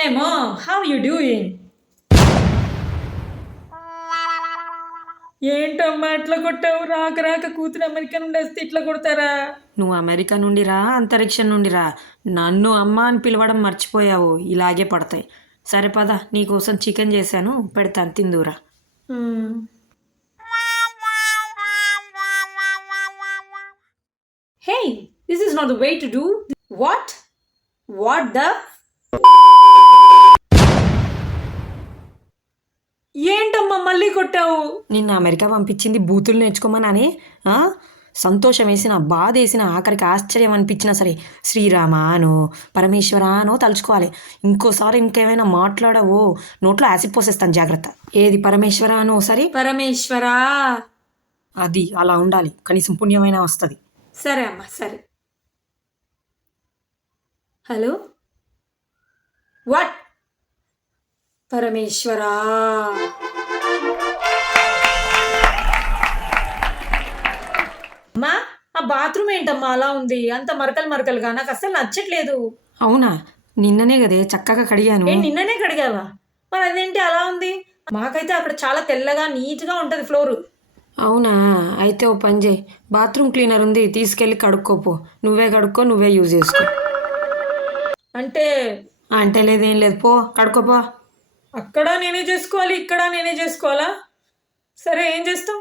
Hey mom, how you doing? ఏంటమ్మా అట్లా కొట్టావు? రాక రాక కూతురు అమెరికా నుండి వస్తే ఇట్లా కొడతారా? నువ్వు అమెరికా నుండి రా, అంతరిక్షం నుండి రా, నన్ను అమ్మ అని పిలవడం మర్చిపోయావు. ఇలాగే పడతాయి. సరే పద, నీకోసం చికెన్ చేశాను, పెడతాను, తిందురా. Hey, this is not the way to do. What? What the? ఏంటమ్మా మళ్ళీ కొట్టావు? నిన్న అమెరికా పంపించింది బూతులు నేర్చుకోమని. సంతోషం వేసిన, బాధ వేసిన, ఆఖరికి ఆశ్చర్యం అనిపించినా సరే శ్రీరామ అనో పరమేశ్వర అనో తలుచుకోవాలి. ఇంకోసారి ఇంకేమైనా మాట్లాడవో నోట్లో యాసిడ్ పోసేస్తాను, జాగ్రత్త. ఏది పరమేశ్వర అనో సరే. పరమేశ్వరా. అది అలా ఉండాలి, కనీసం పుణ్యమైన వస్తుంది. సరే అమ్మా, సరే. Hello, what? పరమేశ్వరా. అమ్మా, ఆ బాత్రూమ్ ఏంటమ్మా అలా ఉంది? అంత మరకలు మరకలుగా, నాకు అస్సలు నచ్చట్లేదు. అవునా? నిన్ననే కదే చక్కగా కడిగాను. నిన్ననే కడిగావా? మరి అదేంటి అలా ఉంది? మాకైతే అక్కడ చాలా తెల్లగా నీట్గా ఉంటుంది ఫ్లోరు. అవునా? అయితే ఓ పని చేయి, బాత్రూమ్ క్లీనర్ ఉంది, తీసుకెళ్ళి కడుక్కోపో. నువ్వే కడుక్కో, నువ్వే యూజ్ చేసుకో. అంటే లేదేం లేదు, పో కడుక్కోపో. అక్కడ నేనే చేసుకోవాలి, ఇక్కడ నేనే చేసుకోవాలా? సరే, ఏం చేస్తావు?